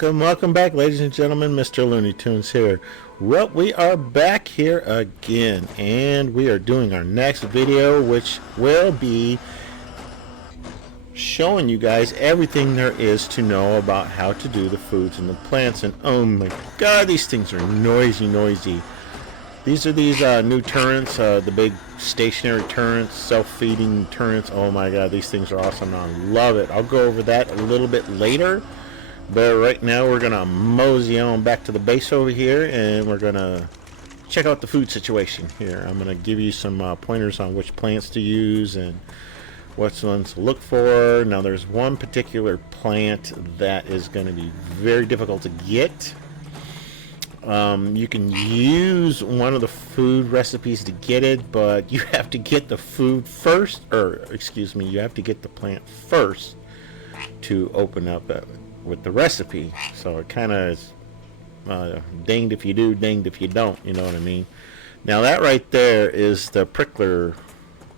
Welcome back, ladies and gentlemen. Mr. Looney Tunes here. Well, we are back here again, and we are doing our next video, which will be showing you guys everything there is to know about how to do the foods and the plants. And oh my god, these things are noisy. These are these new turrets, the big stationary turrets, self-feeding turrets. Oh my god, these things are awesome. I love it. I'll go over that a little bit later. But right now we're going to mosey on back to the base over here, and we're going to check out the food situation here. I'm going to give you some pointers on which plants to use and what ones to look for. Now there's one particular plant that is going to be very difficult to get. You can use one of the food recipes to get it, but you have to get the food first, or excuse me, you have to get the plant first to open up with the recipe. So it kind of is dinged if you do, dinged if you don't, you know what I mean. Now that right there is the prickler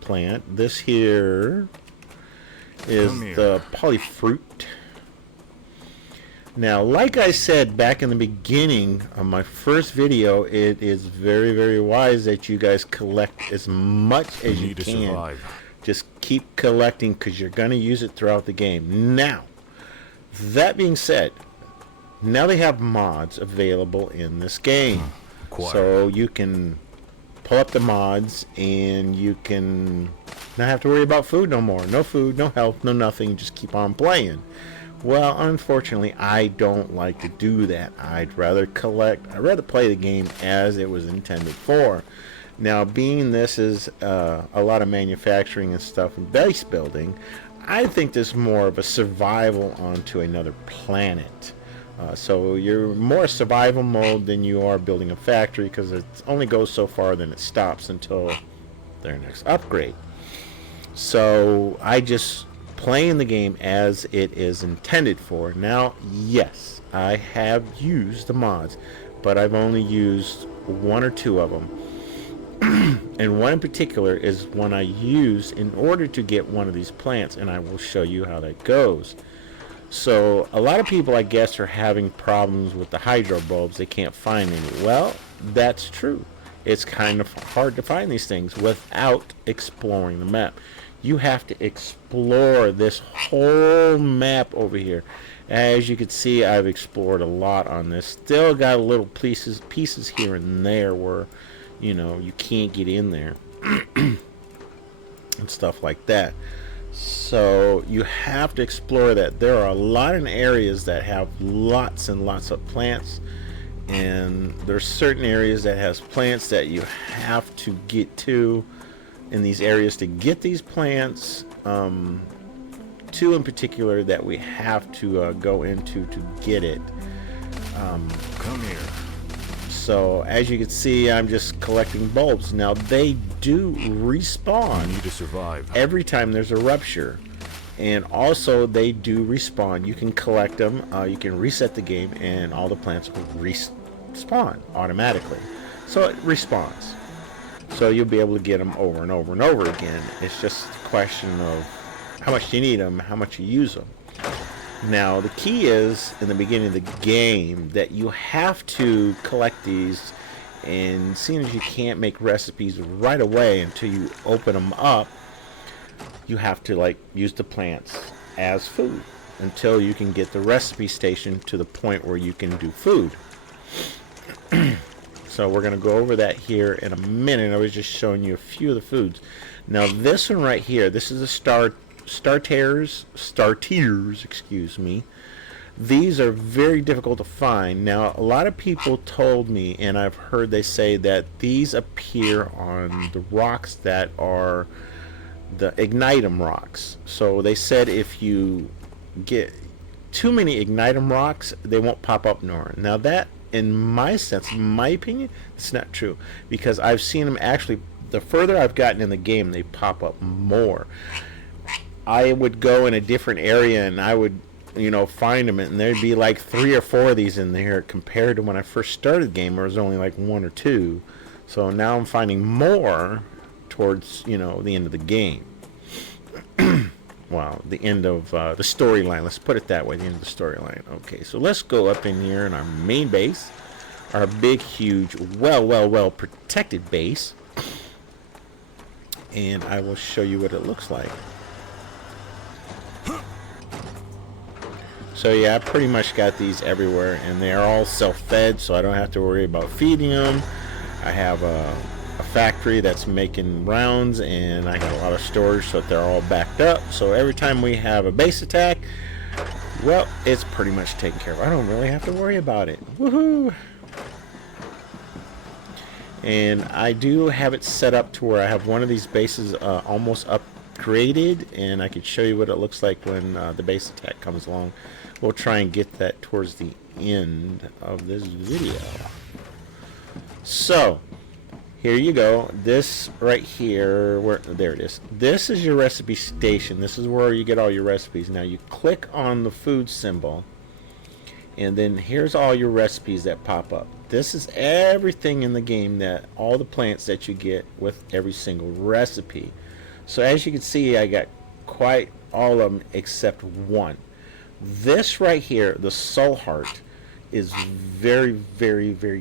plant. This here is the polyfruit. Now, like I said back in the beginning of my first video, it is very wise that you guys collect as much as you can. Just keep collecting because you're going to use it throughout the game. Now, that being said, now they have mods available in this game. So you can pull up the mods and you can not have to worry about food no more. No food, no health, no nothing. Just keep on playing. Well, unfortunately, I don't like to do that. I'd rather play the game as it was intended for. Now, being this is a lot of manufacturing and stuff and base building, I think this is more of a survival onto another planet. So you're more survival mode than you are building a factory, because it only goes so far, then it stops until their next upgrade. So I just playing the game as it is intended for. Now, yes, I have used the mods, but I've only used one or two of them. And one in particular is one I use in order to get one of these plants, and I will show you how that goes. So a lot of people, I guess, are having problems with the hydro bulbs. They can't find any. Well, that's true. It's kind of hard to find these things without exploring the map. You have to explore this whole map over here. As you can see, I've explored a lot on this. Still got little pieces here and there where, you know, you can't get in there and stuff like that. So you have to explore that. There are a lot of areas that have lots and lots of plants, and there's certain areas that has plants that you have to get to in these areas to get these plants. Two in particular that we have to go into to get it. Come here. So as you can see, I'm just collecting bulbs. Now they do respawn. You need to survive every time there's a rupture, and also they do respawn. You can collect them. You can reset the game, and all the plants will respawn automatically. So it respawns. So you'll be able to get them over and over and over again. It's just a question of how much you need them, how much you use them. Now the key is in the beginning of the game that you have to collect these, and seeing as you can't make recipes right away until you open them up, you have to like use the plants as food until you can get the recipe station to the point where you can do food. So we're going to go over that here in a minute. I was just showing you a few of the foods. Now this one right here, this is a star tiers, excuse me. These are very difficult to find. Now a lot of people told me, and I've heard they say that these appear on the rocks that are the ignitum rocks. So they said if you get too many ignitum rocks, they won't pop up nor. Now that, in my sense, in my opinion, it's not true, because I've seen them actually, the further I've gotten in the game, they pop up more. I would go in a different area and I would, you know, find them, and there'd be like 3 or 4 of these in there, compared to when I first started the game where it was only like 1 or 2. So now I'm finding more towards, you know, the end of the game. well, the end of the storyline. Let's put it that way, the end of the storyline. Okay, so let's go up in here in our main base, our big, huge, well protected base, and I will show you what it looks like. So yeah, I pretty much got these everywhere, and they are all self-fed, so I don't have to worry about feeding them. I have a factory that's making rounds, and I got a lot of storage so that they're all backed up. So every time we have a base attack, well, it's pretty much taken care of. I don't really have to worry about it. Woohoo! And I do have it set up to where I have one of these bases almost upgraded, and I could show you what it looks like when the base attack comes along. We'll try and get that towards the end of this video. So here you go. This right here, there it is. This is your recipe station. This is where you get all your recipes. Now you click on the food symbol, and then here's all your recipes that pop up. This is everything in the game, that all the plants that you get with every single recipe. So as you can see, I got quite all of them except one. This right here, the soul heart, is very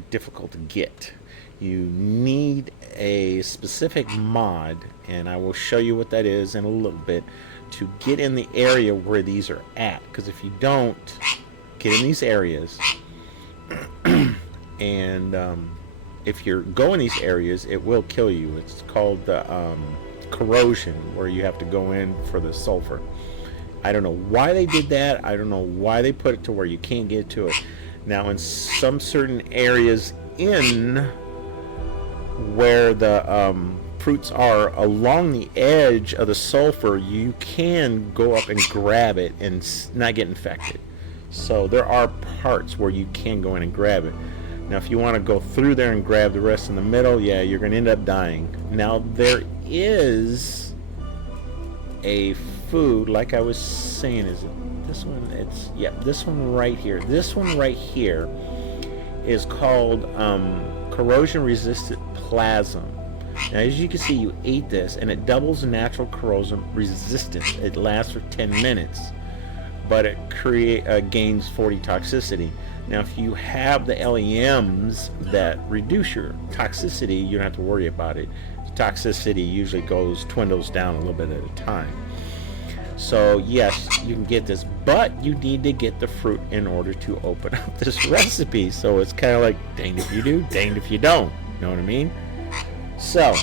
difficult to get. You need a specific mod, and I will show you what that is in a little bit, to get in the area where these are at. Because if you don't get in these areas, and if you're going these areas, it will kill you. It's called corrosion, where you have to go in for the sulfur. I don't know why they did that. I don't know why they put it to where you can't get to it. Now in some certain areas in where the fruits are along the edge of the sulfur, you can go up and grab it and not get infected. So there are parts where you can go in and grab it. Now if you want to go through there and grab the rest in the middle, yeah, you're going to end up dying. Now there is a food, like I was saying, is it this one? It's, yeah, this one right here. This one right here is called corrosion resistant plasm. Now as you can see, you ate this and it doubles natural corrosion resistance. It lasts for 10 minutes, but it gains 40 toxicity. Now if you have the LEMs that reduce your toxicity, you don't have to worry about it. The toxicity usually dwindles down a little bit at a time. So yes, you can get this, but you need to get the fruit in order to open up this recipe. So it's kind of like danged if you do, danged if you don't. You know what I mean? So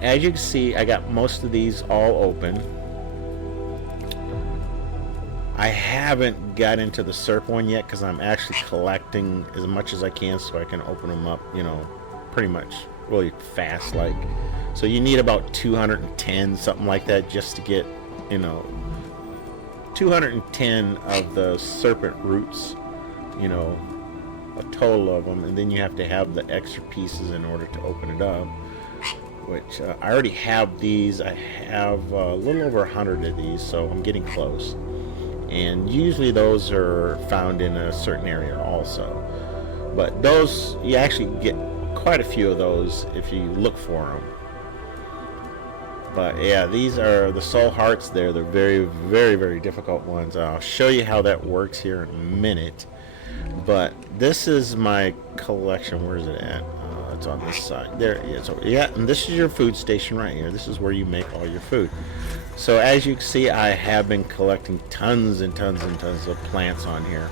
as you can see, I got most of these all open. I haven't got into the circle one yet because I'm actually collecting as much as I can so I can open them up, you know, pretty much really fast. Like, so you need about 210, something like that, just to get, you know, 210 of the serpent roots, you know, a total of them, and then you have to have the extra pieces in order to open it up, which I already have these. I have a little over 100 of these, so I'm getting close, and usually those are found in a certain area also, but those, you actually get quite a few of those if you look for them. But yeah, these are the soul hearts. They're the very difficult ones. I'll show you how that works here in a minute. But this is my collection. Where is it at? It's on this side. There it is. So yeah, and this is your food station right here. This is where you make all your food. So as you can see, I have been collecting tons and tons of plants on here.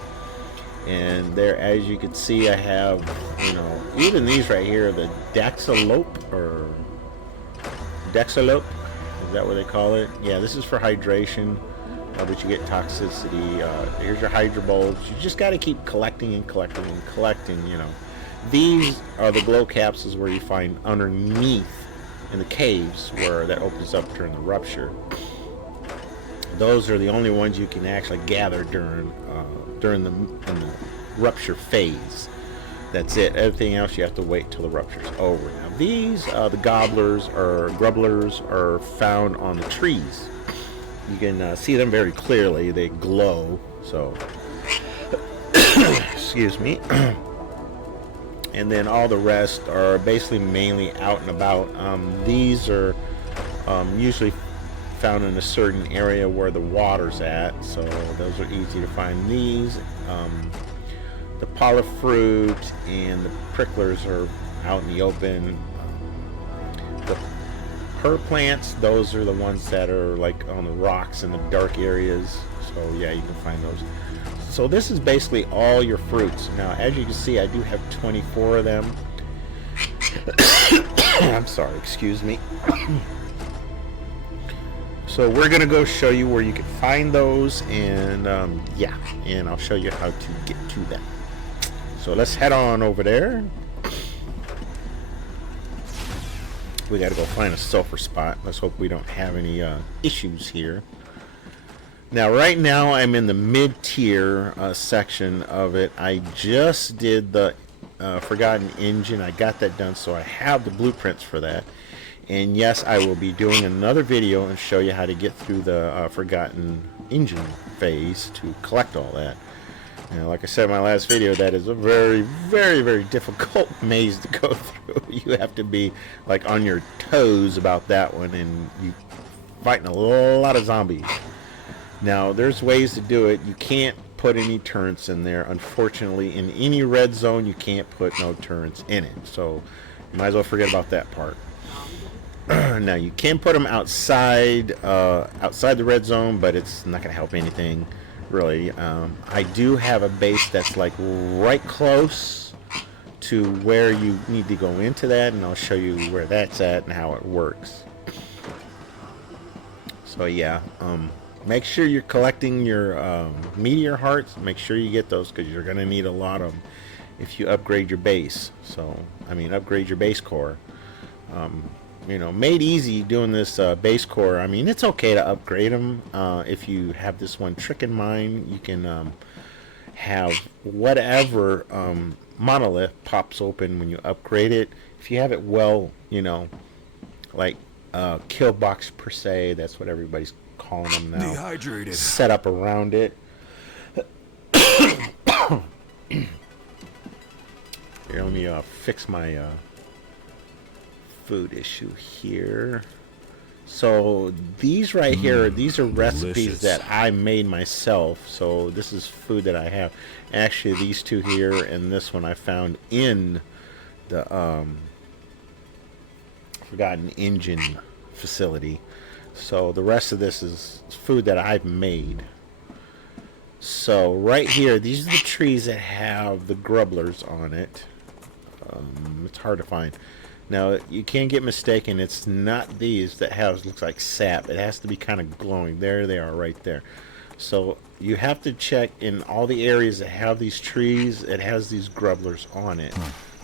And there, as you can see, I have, you know, even these right here, the daxalope, or Dexalope, is that what they call it? Yeah, this is for hydration, but you get toxicity. Here's your hydro bulbs. You just got to keep collecting and collecting and collecting, you know. These are the glow capsules where you find underneath in the caves where that opens up during the rupture. Those are the only ones you can actually gather during the rupture phase. That's it. Everything else you have to wait till the rupture's over. Now these, the gobblers or grubblers, are found on the trees. You can see them very clearly. They glow. So, excuse me. And then all the rest are basically mainly out and about. These are usually found in a certain area where the water's at, so those are easy to find. These, the polyfruit and the pricklers are out in the open. The per plants, those are the ones that are like on the rocks in the dark areas, so yeah, you can find those. So this is basically all your fruits. Now, as you can see, I do have 24 of them. I'm sorry, excuse me. So we're gonna go show you where you can find those, and yeah, and I'll show you how to get to them. So let's head on over there. We gotta go find a sulfur spot. Let's hope we don't have any issues here. Now, right now, I'm in the mid-tier section of it. I just did the Forgotten Engine. I got that done, so I have the blueprints for that. And yes, I will be doing another video and show you how to get through the Forgotten Engine phase to collect all that. Now, like I said in my last video, that is a very, very, very difficult maze to go through. You have to be like on your toes about that one, and you fighting a lot of zombies. Now, there's ways to do it. You can't put any turrets in there. Unfortunately, in any red zone, you can't put no turrets in it. So, you might as well forget about that part. Now, you can put them outside the red zone, but it's not going to help anything, really. I do have a base that's like right close to where you need to go into that, and I'll show you where that's at and how it works. So, yeah. Make sure you're collecting your meteor hearts. Make sure you get those, because you're going to need a lot of them if you upgrade your base. So, I mean, upgrade your base core. You know, made easy doing this base core. I mean, it's okay to upgrade them. If you have this one trick in mind, you can have whatever monolith pops open when you upgrade it. If you have it well, you know, like kill box per se, that's what everybody's calling them now. Dehydrated. Set up around it. Here, let me fix my food issue here. So these right here, these are recipes delicious. that I made myself. So this is food that I have. Actually, these two here and this one I found in the Forgotten Engine facility. So the rest of this is food that I've made. So right here, these are the trees that have the grubblers on it. It's hard to find. Now, you can't get mistaken. It's not these that looks like sap. It has to be kind of glowing. There they are right there. So you have to check in all the areas that have these trees. It has these grubblers on it.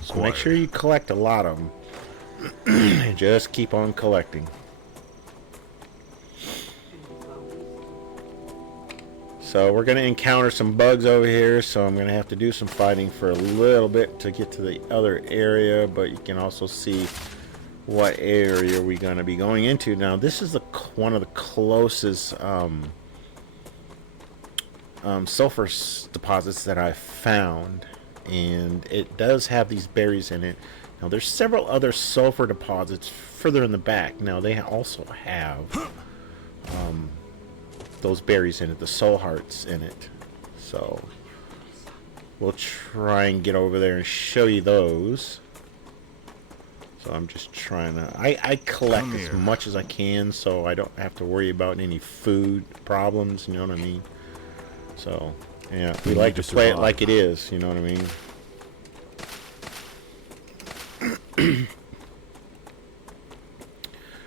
So make sure you collect a lot of them. And just keep on collecting. So we're going to encounter some bugs over here, so I'm going to have to do some fighting for a little bit to get to the other area, but you can also see what area we're going to be going into. Now, this is one of the closest sulfur deposits that I found, and it does have these berries in it. Now, there's several other sulfur deposits further in the back. Now, they also have those berries in it, the soul hearts in it. So we'll try and get over there and show you those. So I'm just trying to I collect as much as I can, so I don't have to worry about any food problems, you know what I mean? So yeah, we like to play it like it is, you know what I mean?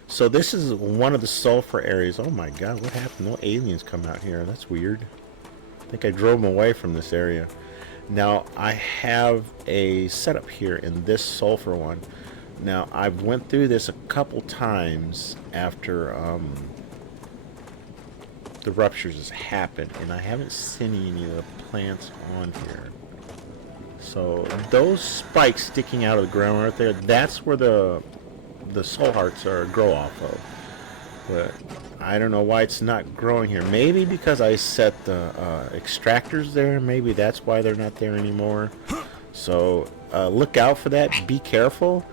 So this is one of the sulfur areas. Oh my god, what happened? No aliens come out here. That's weird. I think I drove them away from this area. Now, I have a setup here in this sulfur one. Now, I went through this a couple times after the ruptures has happened, and I haven't seen any of the plants on here. So those spikes sticking out of the ground right there, that's where the soul hearts grow off of. But I don't know why it's not growing here. Maybe because I set the extractors there. Maybe that's why they're not there anymore. So look out for that. Be careful.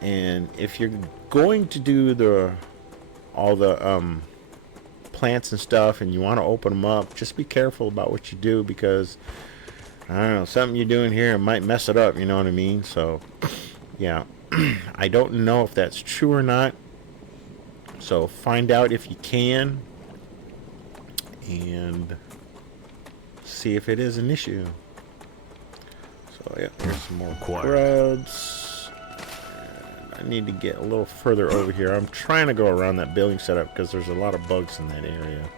And if you're going to do all the plants and stuff and you want to open them up, just be careful about what you do, because I don't know, something you're doing here might mess it up, you know what I mean? So yeah. I don't know if that's true or not, so find out if you can and see if it is an issue. So yeah, here's some more grubs. And I need to get a little further over here. I'm trying to go around that building setup because there's a lot of bugs in that area.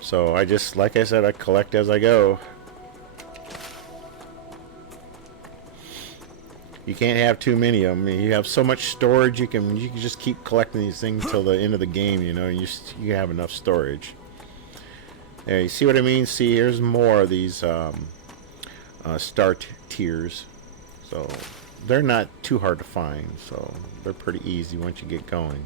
So I just, like I said, I collect as I go. You can't have too many of them. You have so much storage, you can just keep collecting these things till the end of the game, you know. You have enough storage. There, you see what I mean? See, here's more of these star tiers. So they're not too hard to find, so they're pretty easy once you get going.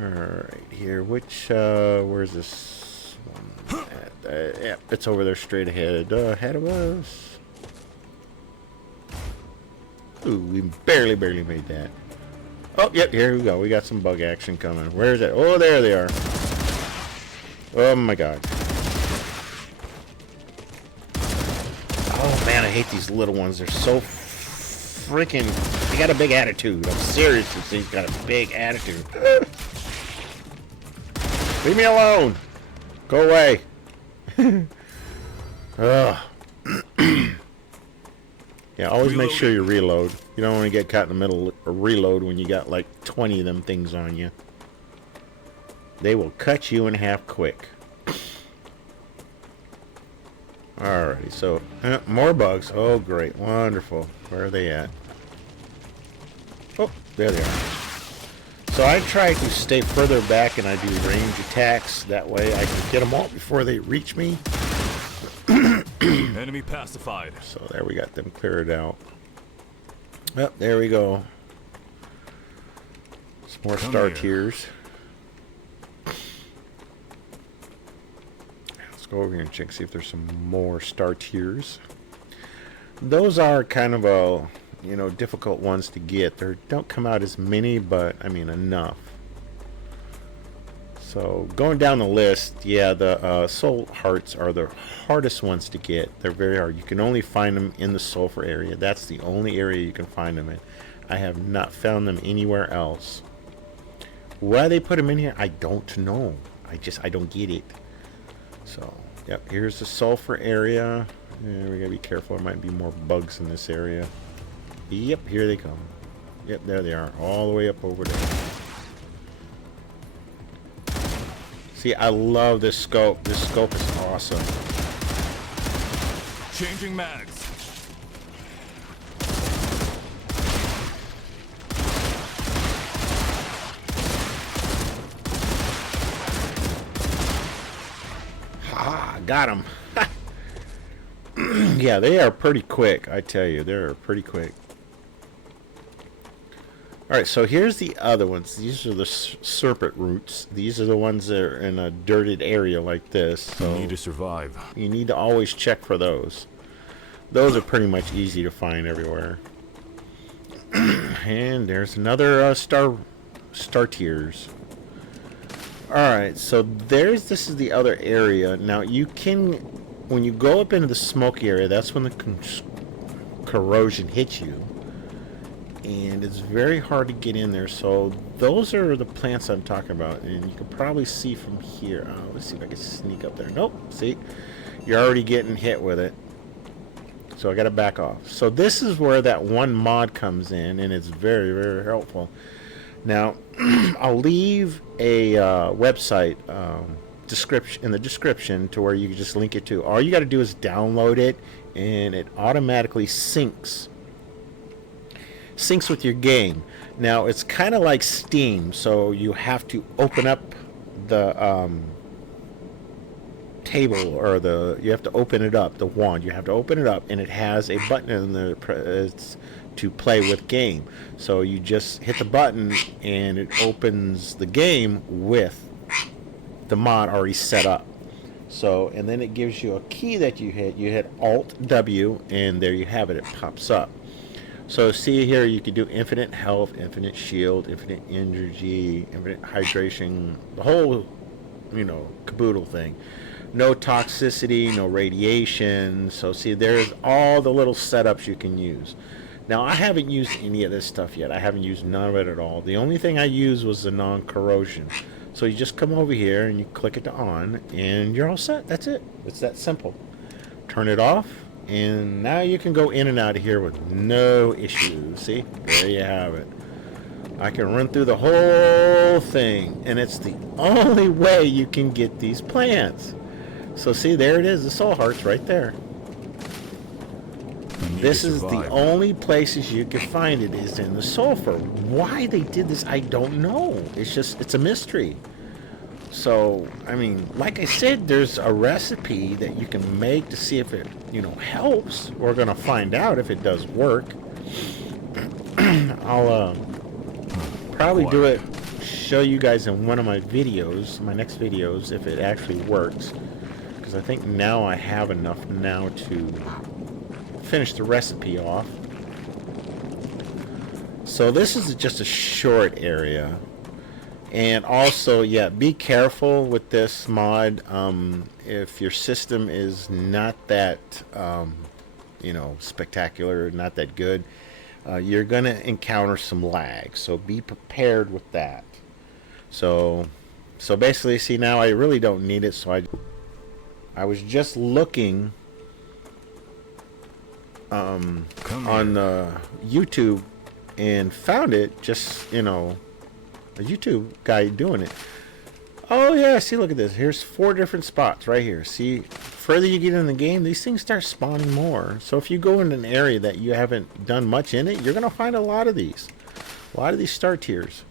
Alright, here, where's this one at? Yeah, it's over there straight ahead of us. Ooh, we barely made that. Oh, yep, here we go. We got some bug action coming. Where's it? Oh, there they are. Oh my god. Oh man, I hate these little ones. They're so freaking... They got a big attitude. I'm serious. He's got a big attitude. Leave me alone. Go away. Ugh. Yeah, always make sure you reload. You don't want to get caught in the middle of a reload when you got like 20 of them things on you. They will cut you in half quick. Alrighty, so more bugs. Oh, great. Wonderful. Where are they at? Oh, there they are. So I try to stay further back and I do range attacks. That way I can get them all before they reach me. Enemy pacified. So there, we got them cleared out. Oh, there we go. Some more star tiers. Let's go over here and check, see if there's some more star tiers. Those are kind of a, you know, difficult ones to get. They don't come out as many, but I mean enough. So going down the list, yeah, the soul hearts are the hardest ones to get. They're very hard. You can only find them in the sulfur area. That's the only area you can find them in. I have not found them anywhere else. Why they put them in here, I don't know. I don't get it. So, yep, here's the sulfur area. Yeah, we gotta be careful. There might be more bugs in this area. Yep, here they come. Yep, there they are, all the way up over there. See, I love this scope. This scope is awesome. Changing mags. Ha! Got him. Yeah, they are pretty quick. I tell you, they're pretty quick. Alright, so here's the other ones. These are the serpent roots. These are the ones that are in a dirted area like this. So you need to survive. You need to always check for those. Those are pretty much easy to find everywhere. And there's another star tiers. Alright, so this is the other area. Now you can, when you go up into the smoky area, that's when the corrosion hits you. And it's very hard to get in there. So those are the plants I'm talking about, and you can probably see from here. Oh, let's see if I can sneak up there. Nope, see, you're already getting hit with it, so I gotta back off. So this is where that one mod comes in, and it's very helpful. Now I'll leave a website description in the description to where you can just link it to. All you got to do is download it, and it automatically syncs with your game. Now it's kind of like Steam, so you have to open up the table, or you have to open it up, the wand. You have to open it up, and it has a button in there to play with game. So you just hit the button, and it opens the game with the mod already set up. So, and then it gives you a key that you hit. You hit Alt W, and there you have it. It pops up. So see here, you can do infinite health, infinite shield, infinite energy, infinite hydration, the whole, caboodle thing. No toxicity, no radiation. So see, there's all the little setups you can use. Now, I haven't used any of this stuff yet. I haven't used none of it at all. The only thing I used was the non-corrosion. So you just come over here and you click it to on, and you're all set. That's it. It's that simple. Turn it off, and now you can go in and out of here with no issues. See? There you have it. I can run through the whole thing, and it's the only way you can get these plants. So see, there it is, the soul hearts right there. This is the only places you can find it is in the sulfur. Why they did this, I don't know. It's a mystery. So, I mean, like I said, there's a recipe that you can make to see if it, helps. We're going to find out if it does work. I'll probably do it, show you guys in one of my videos, my next videos, if it actually works. Because I think now I have enough now to finish the recipe off. So this is just a short area. And also, yeah, be careful with this mod. If your system is not that, spectacular, not that good, you're going to encounter some lag. So be prepared with that. So basically, see, now I really don't need it. So I was just looking on YouTube and found it, just, a YouTube guy doing it. Oh yeah, see, look at this. Here's 4 different spots right here. See, further you get in the game, these things start spawning more. So if you go in an area that you haven't done much in it, you're going to find a lot of these star tiers.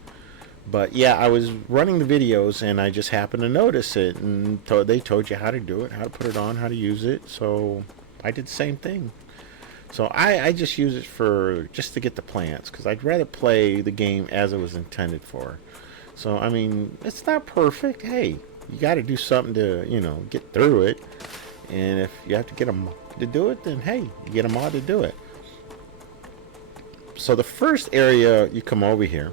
But yeah, I was running the videos and I just happened to notice it, and they told you how to do it, how to put it on, how to use it. So I did the same thing. So I just use it just to get the plants, because I'd rather play the game as it was intended for. So I mean, it's not perfect. Hey, you got to do something to get through it. And if you have to get a mod to do it, then hey, you get a mod to do it. So the first area, you come over here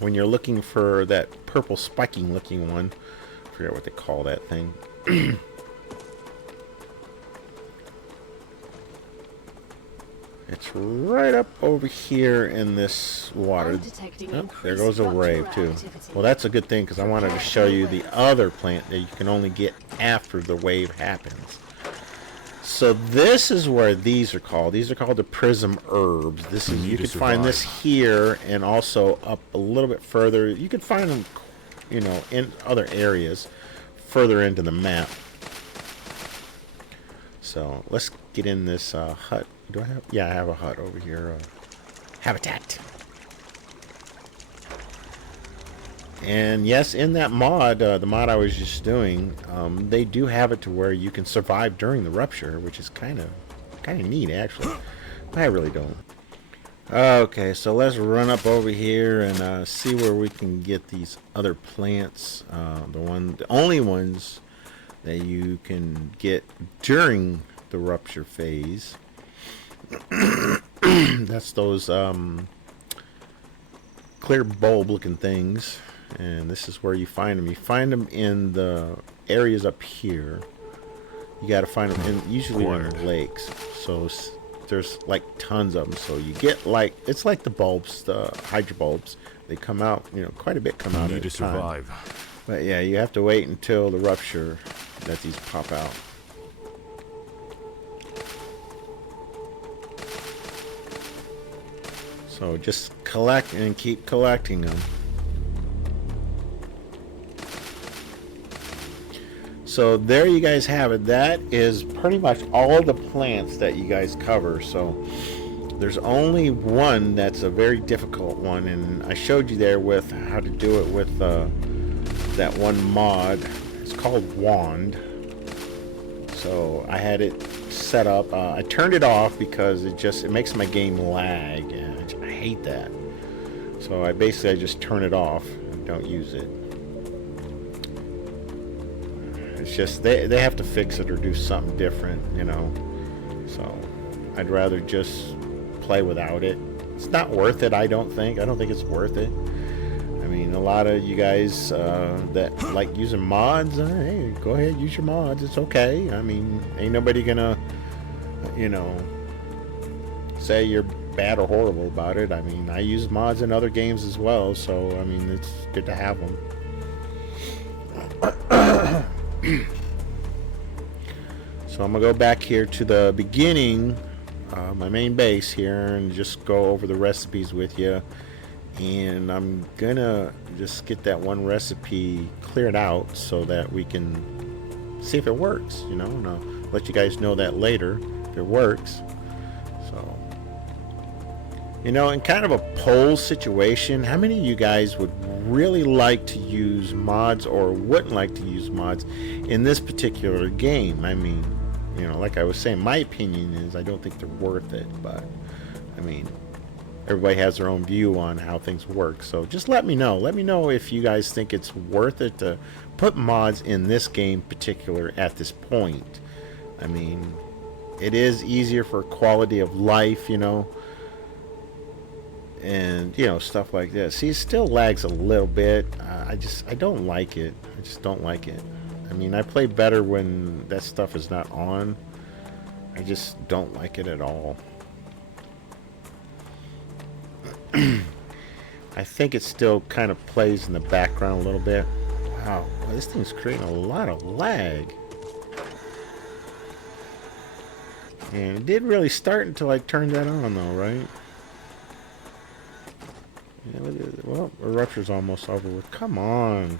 when you're looking for that purple spiking looking one. I forget what they call that thing. It's right up over here in this water. Oh, there goes a rave too. Well, that's a good thing, because I wanted to show you the other plant that you can only get after the wave happens. So this is where these are called. These are called the prism herbs. This is, you can find this here, and also up a little bit further. You can find them, in other areas further into the map. So let's get in this hut. Do I have? Yeah, I have a hut over here. Habitat. And yes, in that mod, the mod I was just doing, they do have it to where you can survive during the rupture, which is kind of neat, actually. I really don't. Okay, so let's run up over here and see where we can get these other plants. The only ones that you can get during the rupture phase. That's those clear bulb looking things, and this is where you find them. You find them in the areas up here. You got to find them usually in lakes. So there's like tons of them. So you get it's like the bulbs, the hydro bulbs. They come out, quite a bit come out at a time. But yeah, you have to wait until the rupture that these pop out. So just collect and keep collecting them. So there you guys have it. That is pretty much all the plants that you guys cover. So there's only one that's a very difficult one, and I showed you there with how to do it with that one mod. It's called Wand. So I had it set up. I turned it off because it makes my game lag, and I hate that. So I just turn it off and don't use it. It's just they have to fix it or do something different, So I'd rather just play without it. It's not worth it, I don't think. I don't think it's worth it. I mean, a lot of you guys that like using mods, hey, go ahead, use your mods. It's okay. I mean, ain't nobody gonna, you know, say you're bad or horrible about it. I mean, I use mods in other games as well, so I mean, it's good to have them. So I'm gonna go back here to the beginning, my main base here, and just go over the recipes with you. And I'm gonna just get that one recipe cleared out so that we can see if it works, you know, and I'll let you guys know that later if it works. So, you know, in kind of a poll situation, how many of you guys would really like to use mods or wouldn't like to use mods in this particular game? I mean, you know, like I was saying, my opinion is I don't think they're worth it, but I mean, everybody has their own view on how things work. So just let me know. Let me know if you guys think it's worth it to put mods in this game particular at this point. I mean, it is easier for quality of life, you know, and, you know, stuff like this. See, it still lags a little bit. I don't like it. I just don't like it. I mean, I play better when that stuff is not on. I just don't like it at all. I think it still kind of plays in the background a little bit. Wow, this thing's creating a lot of lag. And it didn't really start until I turned that on, though, right? Yeah, well, the rupture's almost over with. Come on.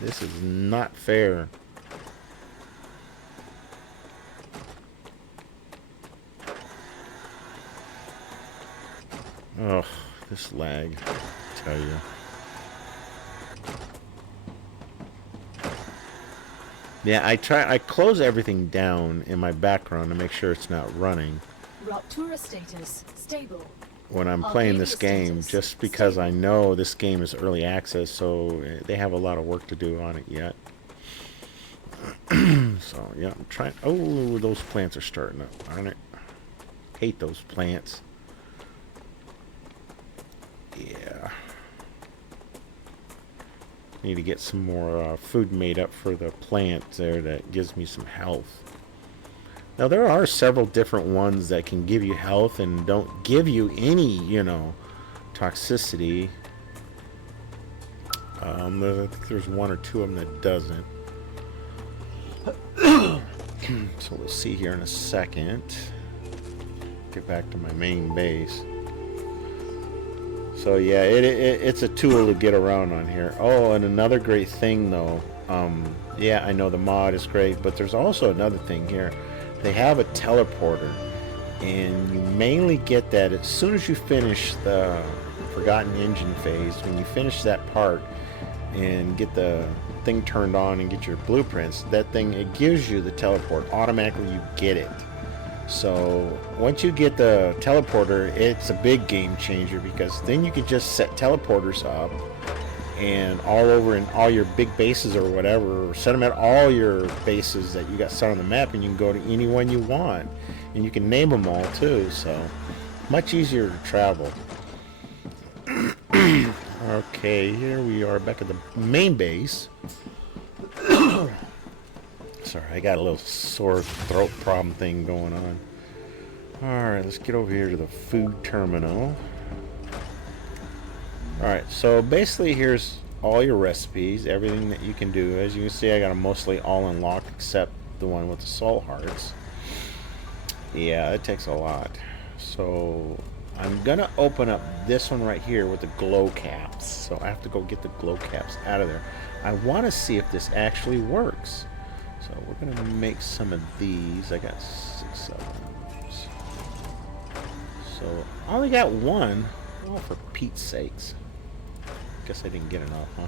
This is not fair. Oh, this lag, I tell you. Yeah, I close everything down in my background to make sure it's not running. Rupture status stable. When I'm playing this game, just because I know this game is early access, so they have a lot of work to do on it yet. So, yeah, I'm trying. Oh, those plants are starting up, aren't it? Hate those plants. Yeah. Need to get some more food made up for the plant there that gives me some health. Now, there are several different ones that can give you health and don't give you any, you know, toxicity. I think there's one or two of them that doesn't. So we'll see here in a second. Get back to my main base. So yeah, it's a tool to get around on here. Oh, and another great thing though, yeah, I know the mod is great, but there's also another thing here. They have a teleporter, and you mainly get that as soon as you finish the Forgotten Engine phase. When you finish that part and get the thing turned on and get your blueprints, that thing, it gives you the teleport. Automatically you get it. So once you get the teleporter, it's a big game changer, because then you can just set teleporters up and all over in all your big bases or whatever, or set them at all your bases that you got set on the map, and you can go to any one you want, and you can name them all too. So much easier to travel. Okay, here we are back at the main base. Sorry, I got a little sore throat problem thing going on. Alright, let's get over here to the food terminal. Alright, so basically here's all your recipes, everything that you can do. As you can see, I got them mostly all unlocked except the one with the soul hearts. Yeah, it takes a lot. So I'm gonna open up this one right here with the glow caps. So I have to go get the glow caps out of there. I want to see if this actually works. So we're gonna make some of these. I got 6 of them. So I only got one. Oh, for Pete's sakes. Guess I didn't get enough, huh?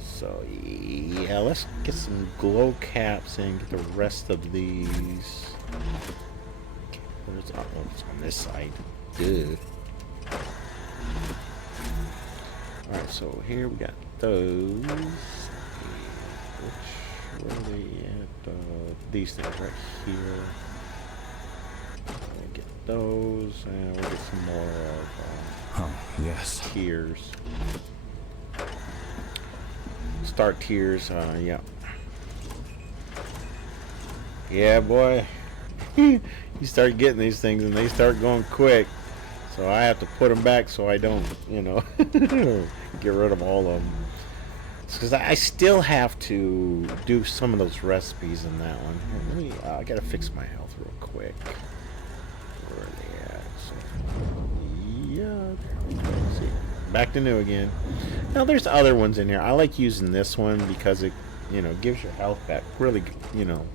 So yeah, let's get some glow caps and get the rest of these. Where's it's on this side. Good. Alright, so here we got those. Where are they at? These things right here. Get those, and we'll get some more of yes. tears. Start tears, yeah. Yeah, boy. You start getting these things and they start going quick. So I have to put them back so I don't, you know, get rid of all of them. Because I still have to do some of those recipes in that one. Here, let me, I gotta fix my health real quick. Where are they at? So, yeah, there we go. See, back to new again. Now there's other ones in here. I like using this one because it, you know, gives your health back really, you know,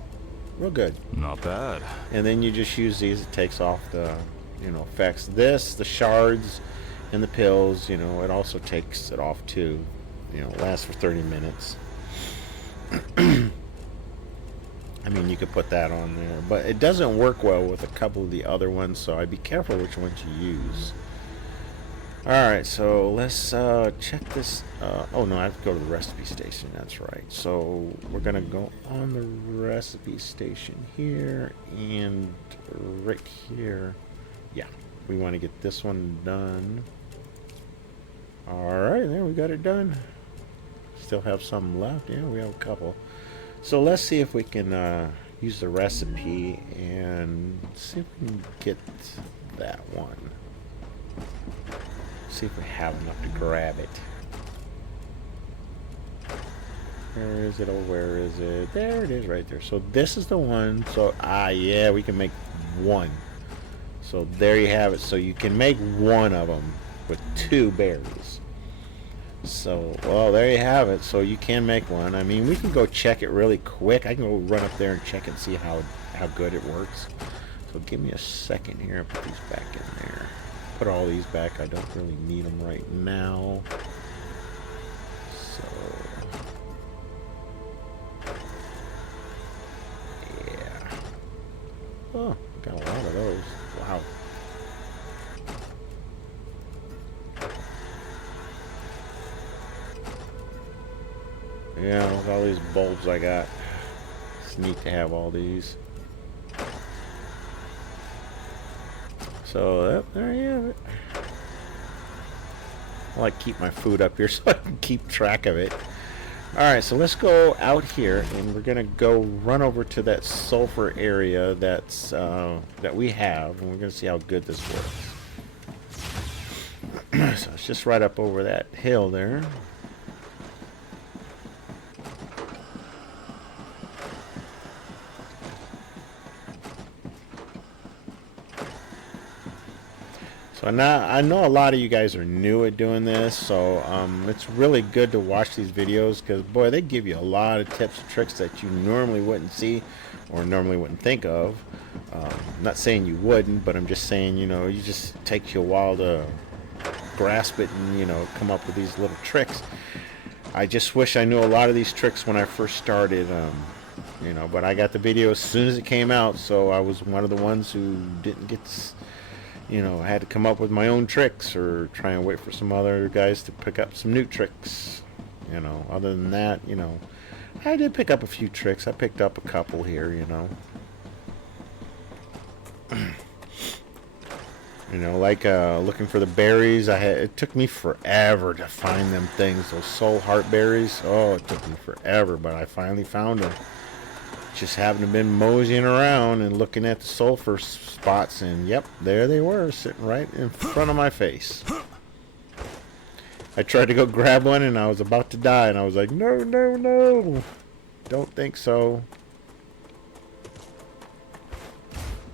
real good. Not bad. And then you just use these. It takes off the, you know, effects. This, the shards, and the pills. You know, it also takes it off too. You know, lasts for 30 minutes. I mean, you could put that on there, but it doesn't work well with a couple of the other ones, so I'd be careful which ones you use. Alright, so let's check this. Oh no, I have to go to the recipe station. That's right. So we're gonna go on the recipe station here and right here. Yeah, we want to get this one done. Alright, there we got it done. Still have some left. Yeah, we have a couple. So let's see if we can use the recipe and see if we can get that one. See if we have enough to grab it. Where is it? Oh, where is it? There it is right there. So this is the one. So, yeah, we can make one. So there you have it. So you can make one of them with 2 berries. So, well, there you have it. So you can make one. I mean, we can go check it really quick. I can go run up there and check and see how good it works. So give me a second here and put these back in there. Put all these back. I don't really need them right now. So, yeah. Oh, got a lot of those. Wow. Yeah, with all these bulbs I got. It's neat to have all these. So, yep, there you have it. I like to keep my food up here so I can keep track of it. Alright, so let's go out here and we're going to go run over to that sulfur area that's that we have, and we're going to see how good this works. So it's just right up over that hill there. So now I know a lot of you guys are new at doing this, so it's really good to watch these videos because, boy, they give you a lot of tips and tricks that you normally wouldn't see or normally wouldn't think of. Not saying you wouldn't, but I'm just saying, you know, it just takes you a while to grasp it and, you know, come up with these little tricks. I just wish I knew a lot of these tricks when I first started, you know, but I got the video as soon as it came out, so I was one of the ones who didn't get to, you know, I had to come up with my own tricks or try and wait for some other guys to pick up some new tricks. You know, other than that, you know, I did pick up a few tricks. I picked up a couple here, you know. You know, like looking for the berries. It took me forever to find them things, those soul heart berries. Oh, it took me forever, but I finally found them. Just happened to have been moseying around and looking at the sulfur spots, and yep, there they were, sitting right in front of my face. I tried to go grab one and I was about to die, and I was like, no, no, no, don't think so.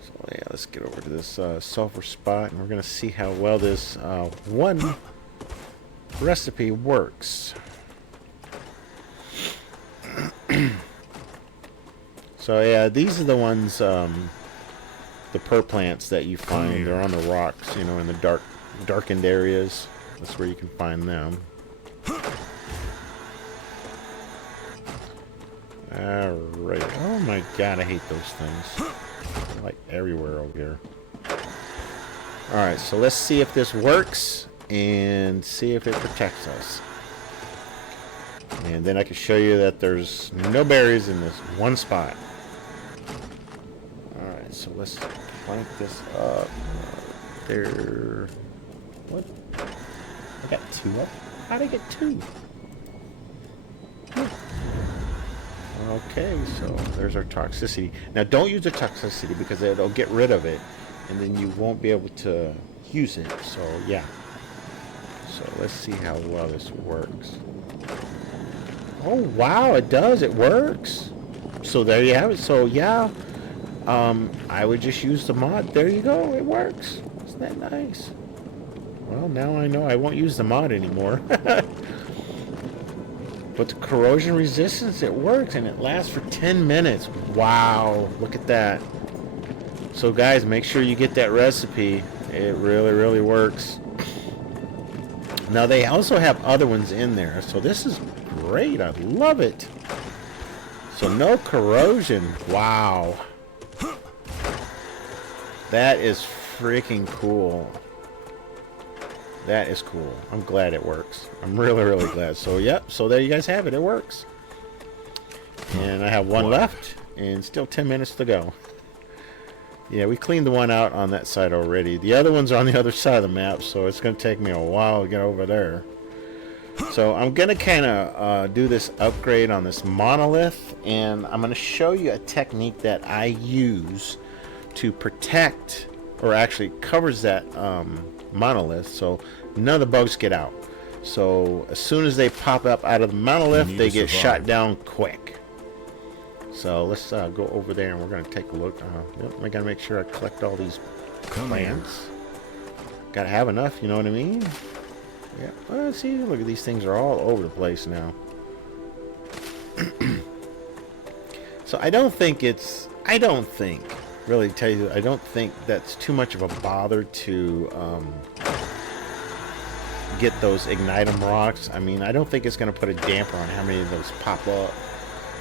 So yeah, let's get over to this sulfur spot, and we're gonna see how well this one recipe works. So yeah, these are the ones, the purr plants that you find. They're on the rocks, you know, in the darkened areas. That's where you can find them. Alright. Oh my god, I hate those things. They're like everywhere over here. Alright, so let's see if this works and see if it protects us. And then I can show you that there's no berries in this one spot. Alright, so let's crank this up. There. What? I got 2 up. How'd I get 2? Okay, so there's our toxicity. Now don't use the toxicity because it'll get rid of it, and then you won't be able to use it. So yeah. So let's see how well this works. Oh wow, it does. It works. So there you have it. So yeah, I would just use the mod. There you go. It works. Isn't that nice? Well, now I know I won't use the mod anymore. But the corrosion resistance, it works, and it lasts for 10 minutes. Wow, look at that. So guys, make sure you get that recipe. It really, really works. Now they also have other ones in there, so this is great. I love it. So no corrosion. Wow. That is freaking cool. That is cool. I'm glad it works. I'm really, really glad. So, yep. So there you guys have it. It works. And I have one left, and still 10 minutes to go. Yeah, we cleaned the one out on that side already. The other ones are on the other side of the map, so it's going to take me a while to get over there. So I'm going to kind of do this upgrade on this monolith, and I'm going to show you a technique that I use to protect, or actually covers that monolith, so none of the bugs get out. So as soon as they pop up out of the monolith, they get shot down quick. So let's go over there and we're going to take a look. Yep, I got to make sure I collect all these plants. Got to have enough, you know what I mean? Yeah. Well, see, look at these things are all over the place now. So I don't think, really tell you, I don't think that's too much of a bother to get those ignitum rocks. I mean, I don't think it's going to put a damper on how many of those pop up.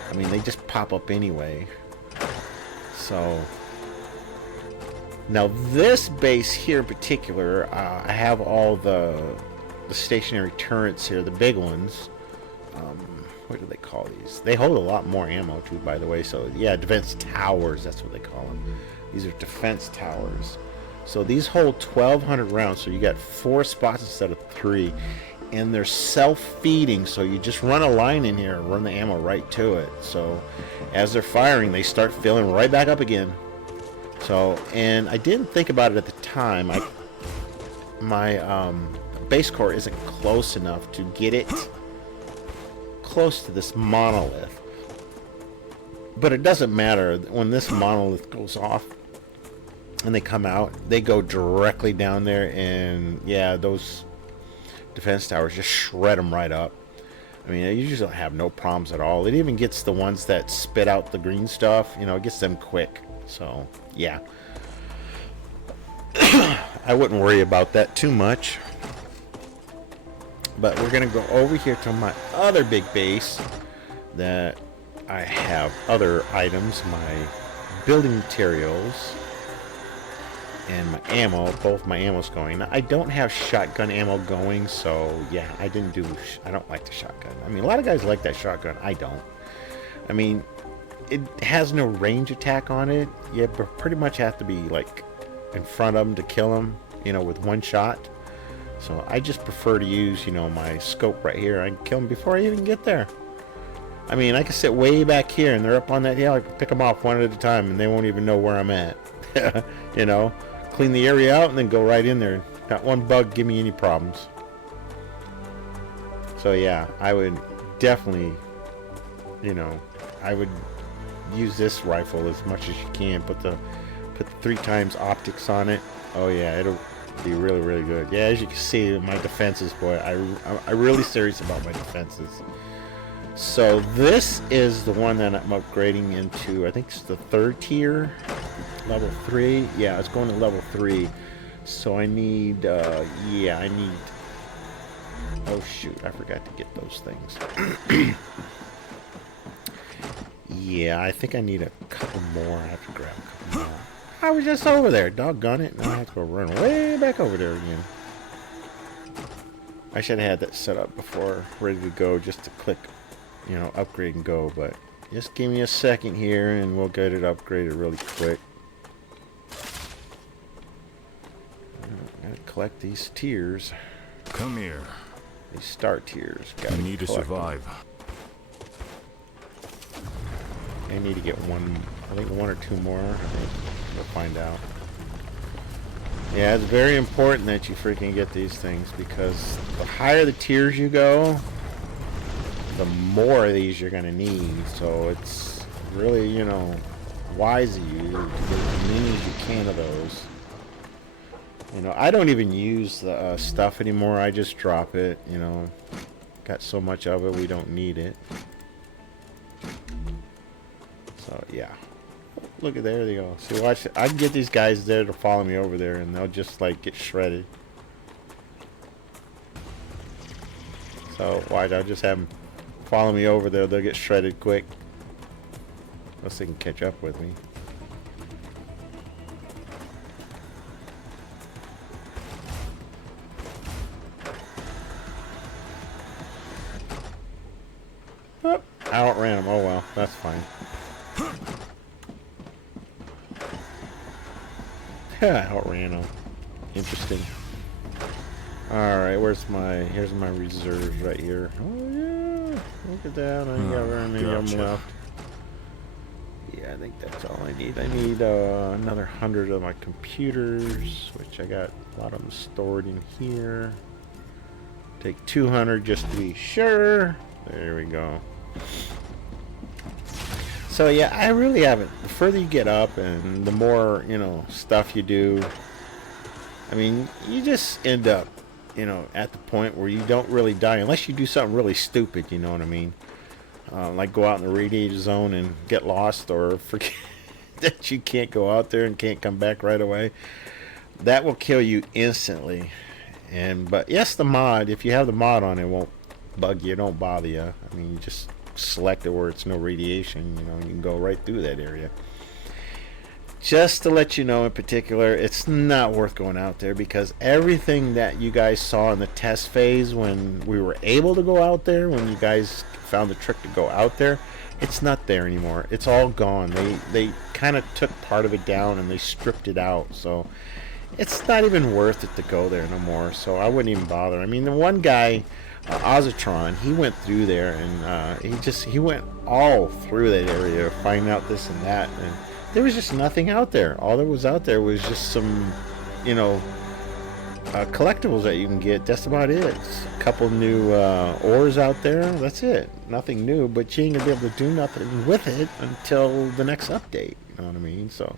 I mean, they just pop up anyway. So now this base here in particular, I have all the stationary turrets here, the big ones. What do they call these? They hold a lot more ammo too, by the way. So yeah, defense towers, that's what they call them. These are defense towers. So these hold 1,200 rounds. So you got 4 spots instead of 3, and they're self-feeding. So you just run a line in here and run the ammo right to it. So as they're firing, they start filling right back up again. So, and I didn't think about it at the time. My base core isn't close enough to get it close to this monolith, but it doesn't matter. When this monolith goes off and they come out, they go directly down there, and yeah, those defense towers just shred them right up. I mean, you usually don't have no problems at all. It even gets the ones that spit out the green stuff, you know, it gets them quick. So yeah, I wouldn't worry about that too much. But we're going to go over here to my other big base that I have other items, my building materials and my ammo. Both my ammo's going. Now, I don't have shotgun ammo going, so yeah, I don't like the shotgun. I mean, a lot of guys like that shotgun. I don't. I mean, it has no range attack on it. You pretty much have to be like in front of them to kill them, you know, with one shot. So I just prefer to use, you know, my scope right here. I can kill them before I even get there. I mean, I can sit way back here and they're up on that hill. I can pick them off one at a time and they won't even know where I'm at. You know, clean the area out and then go right in there. Not one bug give me any problems. So yeah, I would definitely, you know, I would use this rifle as much as you can. Put the 3x optics on it. Oh yeah, it'll be really, really good. Yeah, as you can see, my defenses, boy, I'm really serious about my defenses. So this is the one that I'm upgrading into. I think it's the 3rd tier, level 3. Yeah, it's going to level 3. So I need, yeah, I need. Oh shoot, I forgot to get those things. Yeah, I think I need a couple more. I have to grab a couple more. I was just over there. Doggone it. Now I have to go run way back over there again. I should have had that set up before, ready to go, just to click, you know, upgrade and go. But just give me a second here and we'll get it upgraded really quick. collect these tiers. Come here. These star tiers. I Gotta need to collect them. survive. I need to get one, I think 1 or 2 more. I think we'll find out. Yeah, it's very important that you freaking get these things, because the higher the tiers you go, the more of these you're gonna need. So it's really, you know, wise of you to get as many as you can of those. You know, I don't even use the stuff anymore. I just drop it. You know, got so much of it, we don't need it. So yeah, look at, there they go. See, watch it. I can get these guys there to follow me over there, and they'll just like get shredded. So watch, I'll just have them follow me over there. They'll get shredded quick, unless they can catch up with me. Oh, I outran them. Oh well, that's fine. I outran them. Interesting. Alright, here's my reserves right here. Oh yeah, look at that. I ain't got very many of them left. Yeah, I think that's all I need. I need another 100 of my computers, which I got a lot of them stored in here. Take 200 just to be sure. There we go. So yeah, I really haven't. The further you get up and the more, you know, stuff you do, I mean, you just end up, you know, at the point where you don't really die unless you do something really stupid, you know what I mean? Like go out in the radiator zone and get lost, or forget that you can't go out there and can't come back right away. That will kill you instantly. But yes, the mod, if you have the mod on, it won't bug you, it don't bother you. I mean, you just select it where it's no radiation, you know, you can go right through that area. Just to let you know, in particular, it's not worth going out there, because everything that you guys saw in the test phase when we were able to go out there, when you guys found the trick to go out there, it's not there anymore. It's all gone. They kind of took part of it down and they stripped it out, so it's not even worth it to go there no more. So I wouldn't even bother. I mean, the one guy, Ozatron, he went through there and he went all through that area finding out this and that, and there was just nothing out there. All that was out there was just some, you know, collectibles that you can get. That's about it. A couple new ores out there. That's it. Nothing new, but you ain't gonna be able to do nothing with it until the next update. You know what I mean? So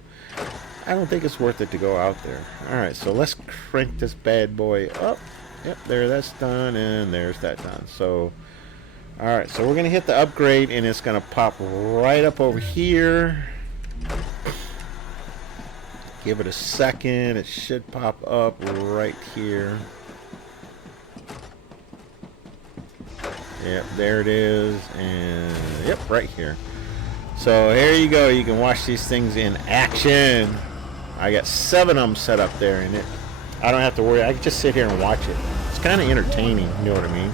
I don't think it's worth it to go out there. Alright, so let's crank this bad boy up. Yep, there, that's done, and there's that done. So, alright, so we're going to hit the upgrade, and it's going to pop right up over here. Give it a second. It should pop up right here. Yep, there it is, and yep, right here. So here you go. You can watch these things in action. I got 7 of them set up there, and I don't have to worry. I can just sit here and watch it. It's kind of entertaining, you know what I mean?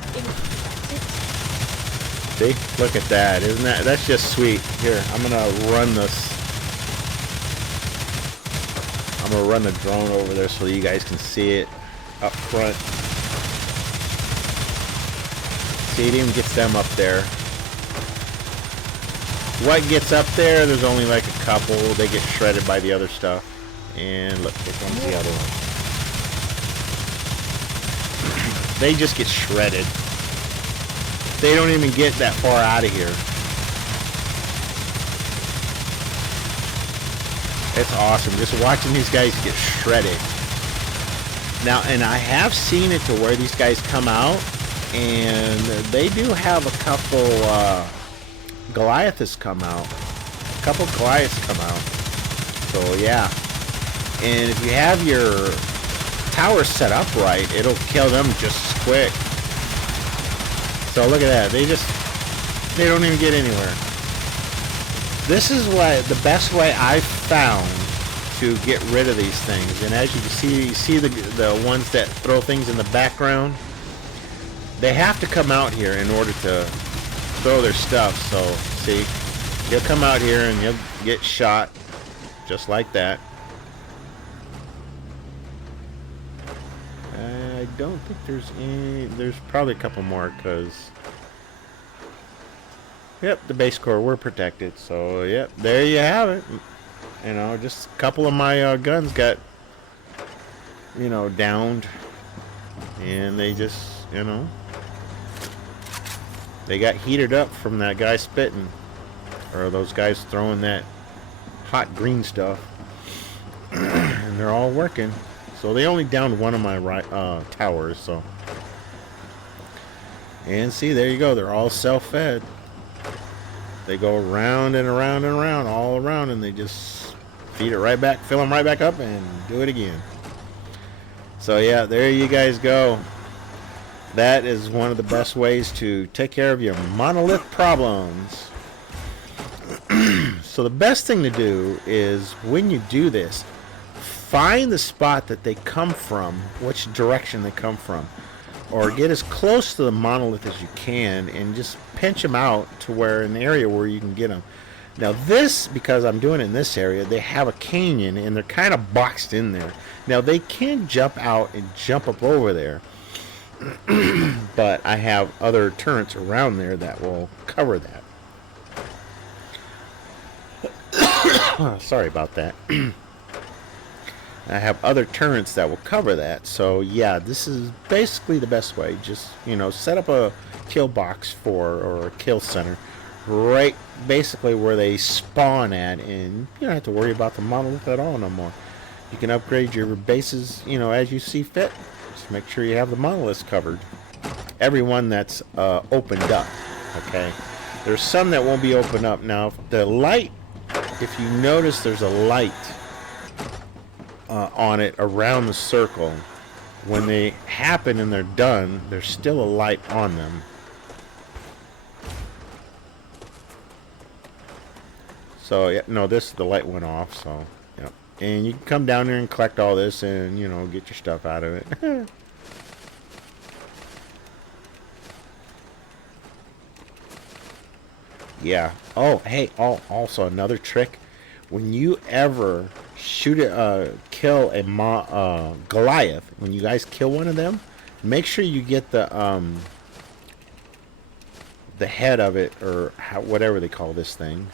See? Look at that. Isn't that's just sweet. Here, I'm going to run this. I'm going to run the drone over there so you guys can see it up front. See, it even gets them up there. What gets up there, there's only like a couple. They get shredded by the other stuff. And look, here comes the other one. They just get shredded. They don't even get that far out of here. It's awesome. Just watching these guys get shredded. Now, and I have seen it to where these guys come out, and they do have a couple Goliaths come out. A couple Goliaths come out. So, yeah. And if you have your tower set up right, it'll kill them just quick. So look at that. They don't even get anywhere. This is the best way I've found to get rid of these things. And as you can see, you see the ones that throw things in the background. They have to come out here in order to throw their stuff. So see, you'll come out here and you'll get shot just like that. don't think there's any. There's probably a couple more because. Yep, the base core, we're protected. So, yep, there you have it. You know, just a couple of my guns got, you know, downed. And they just, you know, they got heated up from that guy spitting. Or those guys throwing that hot green stuff. And they're all working. So they only downed one of my towers, so. And see, there you go. They're all self-fed. They go around and around and around, all around, and they just feed it right back, fill them right back up, and do it again. So yeah, there you guys go. That is one of the best ways to take care of your monolith problems. So the best thing to do is, when you do this, find the spot that they come from, which direction they come from. Or get as close to the monolith as you can and just pinch them out to where an area where you can get them. Now this, because I'm doing it in this area, they have a canyon and they're kind of boxed in there. Now they can jump out and jump up over there, but I have other turrets around there that will cover that. Sorry about that. I have other turrets that will cover that. So yeah, this is basically the best way. Just, you know, set up a kill box or a kill center right basically where they spawn at, and you don't have to worry about the monolith at all no more. You can upgrade your bases, you know, as you see fit. Just make sure you have the monoliths covered. Everyone that's opened up, okay? There's some that won't be opened up. Now, the light, if you notice there's a light on it around the circle, when they happen and they're done, there's still a light on them. So yeah, no, the light went off, so yeah. And you can come down there and collect all this and, you know, get your stuff out of it. Yeah. Oh, hey, also another trick. When you ever kill a Goliath, when you guys kill one of them, make sure you get the head of it, or whatever they call this thing.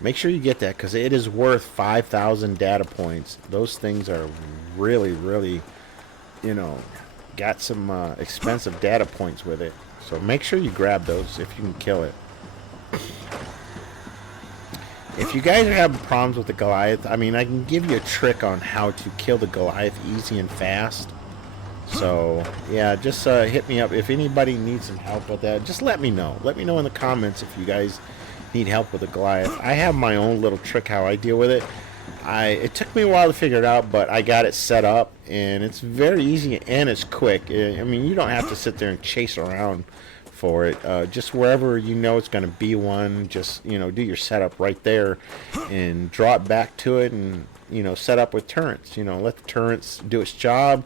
Make sure you get that, because it is worth 5,000 data points. Those things are really, really, you know, got some expensive data points with it. So make sure you grab those if you can kill it. If you guys are having problems with the Goliath, I mean, I can give you a trick on how to kill the Goliath easy and fast. So, yeah, just hit me up. If anybody needs some help with that, just let me know. Let me know in the comments if you guys need help with the Goliath. I have my own little trick how I deal with it. It took me a while to figure it out, but I got it set up, and it's very easy and it's quick. I mean, you don't have to sit there and chase around for it. Just wherever you know it's going to be one, just, you know, do your setup right there and draw it back to it, and, you know, set up with turrets. You know, let the turrets do its job.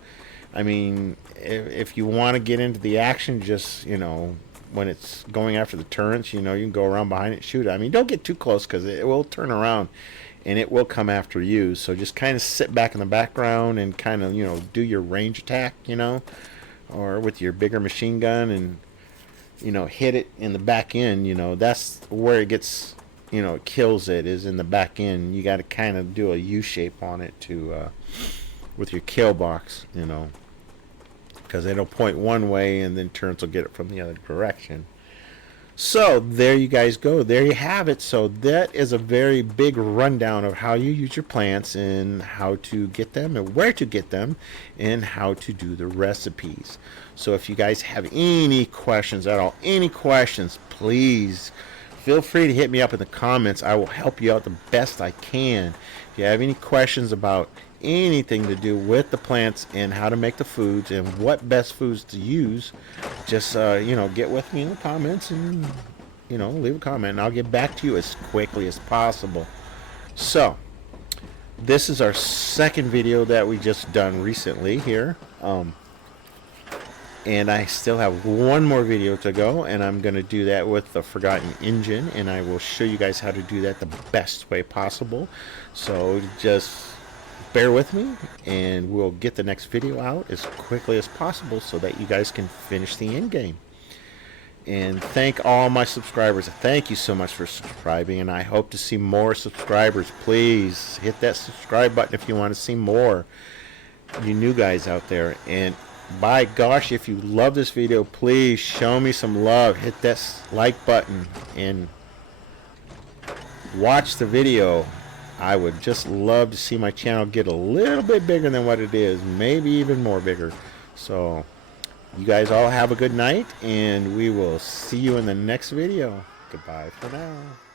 I mean, if you want to get into the action, just, you know, when it's going after the turrets, you know, you can go around behind it and shoot it. I mean, don't get too close, because it will turn around and it will come after you. So just kind of sit back in the background and kind of, you know, do your range attack, you know, or with your bigger machine gun, and, you know, hit it in the back end. You know, that's where it gets, you know, it kills it, is in the back end. You got to kind of do a U shape on it to with your kill box, you know, because it'll point one way and then turrets will get it from the other direction. So there you guys go. There you have it. So that is a very big rundown of how you use your plants, and how to get them, and where to get them, and how to do the recipes. So if you guys have any questions at all, please feel free to hit me up in the comments. I will help you out the best I can. If you have any questions about anything to do with the plants and how to make the foods and what best foods to use, just you know, get with me in the comments, and, you know, leave a comment, and I'll get back to you as quickly as possible. So this is our second video that we just done recently here, and I still have one more video to go, and I'm going to do that with the Forgotten Engine, and I will show you guys how to do that the best way possible. So just bear with me, and we'll get the next video out as quickly as possible so that you guys can finish the end game. And thank all my subscribers. Thank you so much for subscribing, and I hope to see more subscribers. Please hit that subscribe button if you want to see more, you new guys out there. And by gosh, if you love this video, please show me some love. Hit that like button and watch the video. I would just love to see my channel get a little bit bigger than what it is, maybe even more bigger. So you guys all have a good night, and we will see you in the next video. Goodbye for now.